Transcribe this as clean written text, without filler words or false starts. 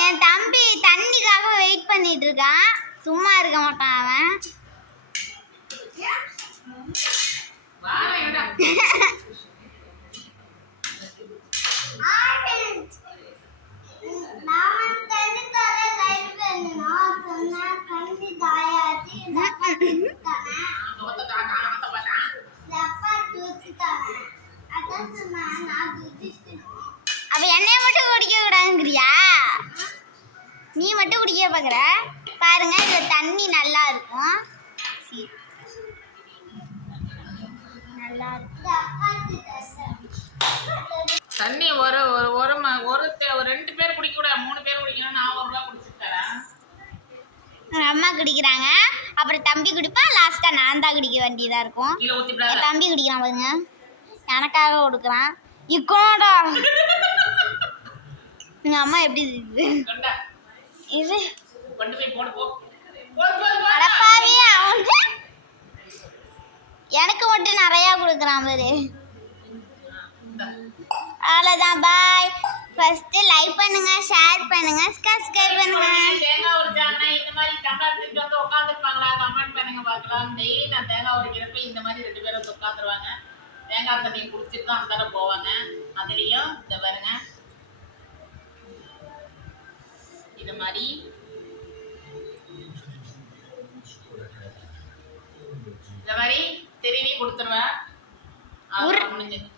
என் தம்பி தண்ணிக்காக வெயிட் பண்ணிட்டு இருக்கான். சும்மா இருக்க மாட்டான் அவன். அப்ப என்னைய மட்டும் குடிக்க கூடாதுங்கிறியா? நீ மட்டும் குடிக்க பாக்குற பாருங்க. இதுல தண்ணி நல்லா இருக்கும். தண்ணி ஒரு ஒரு ஒரு 2 பேர் குடிக்க கூடாது, 3 பேர் குடிக்கணும். நான் 1 ரூபா குடிச்சிட்டு தரேன். அம்மா குடிக்கிறாங்க, அப்புறம் தம்பி குடிப்பான். லாஸ்டா நான் தான் குடிக்க வேண்டியதா இருக்கும். என் தம்பி குடிக்கிறான் பாருங்க, எனக்காக கொடுக்குறான். இக்கோடா எங்க அம்மா எப்படி இது அடப்பாவி அவங்க எனக்கு மட்டும் நிறைய கொடுக்குறான் பாரு. அவ்வளோதான், பாய். ஃபர்ஸ்ட் லைக் பண்ணுங்க, ஷேர் பண்ணுங்க, சப்ஸ்கிரைப் பண்ணுங்க. தேங்காய் உரிச்சாங்கன்னா இந்த மாதிரி டம்ளர் எடுத்துட்டு வந்து உட்காந்துருப்பாங்களா? கமெண்ட் பண்ணுங்க பார்க்கலாம். டெய்லி நான் தேங்காய் உரிக்கிறப்ப இந்த மாதிரி 2 பேரும் வந்து உட்காந்துருவாங்க. தேங்காய் தண்ணியை குடிச்சிட்டு தான் அந்தார போவாங்க. அதுலேயும் இந்த பாருங்க, இது மாதிரி திருவி கொடுத்துருவேன். முடிஞ்சது.